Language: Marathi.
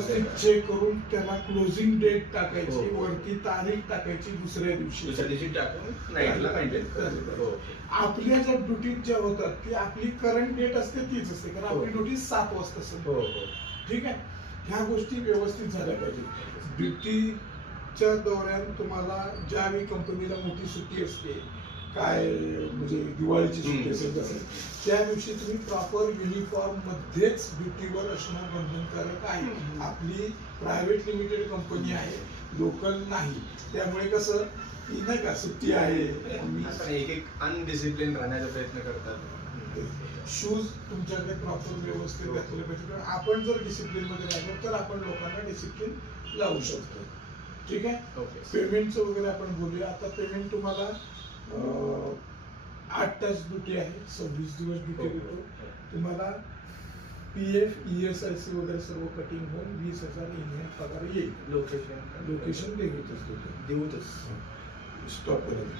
चेक करून त्याला क्लोजिंग डेट टाकायची, हो. वरती तारीख टाकायची, दुसऱ्या दिवशी टाकून नाईटला मेंटेन करायचं. आपल्या ज्या ड्युटीज ज्या होतात ती आपली करंट डेट असते तीच असते, कारण आपली ड्युटी 7 वाजता असते. ठीक आहे, ह्या गोष्टी व्यवस्थित झाल्या पाहिजे. ड्युटीच्या दौऱ्यात तुम्हाला ज्यावेळी कंपनीला मोठी सुट्टी असते, काय म्हणजे दिवाळीची सुट्टी असेल त्या दिवशी तुम्ही प्रॉपर युनिफॉर्म मध्येच ड्युटीवर असणं बंधनकारक आहे. आपली प्रायव्हेट लिमिटेड कंपनी आहे, लोकल नाही. त्यामुळे कसं की नाही का सुट्टी आहे, एक अनडिसिप्लिन राहण्याचा प्रयत्न करतात. शूज तुमच्याकडे प्रॉपर व्यवस्थित घातले पाहिजे. आपण जर डिसिप्लिन मध्ये राहिलो तर आपण लोकांना डिसिप्लिन लावू शकतो. ठीक आहे, पेमेंटचं वगैरे आपण बोलूया. आता पेमेंट तुम्हाला 8 तास ड्युटी आहे, 26 दिवस ड्युटी देतो तुम्हाला. PF ESIC वगैरे सर्व कटिंग होऊन 20,000 इन पगार येईल. लोकेशन देऊतच देऊतच स्टॉप करेल.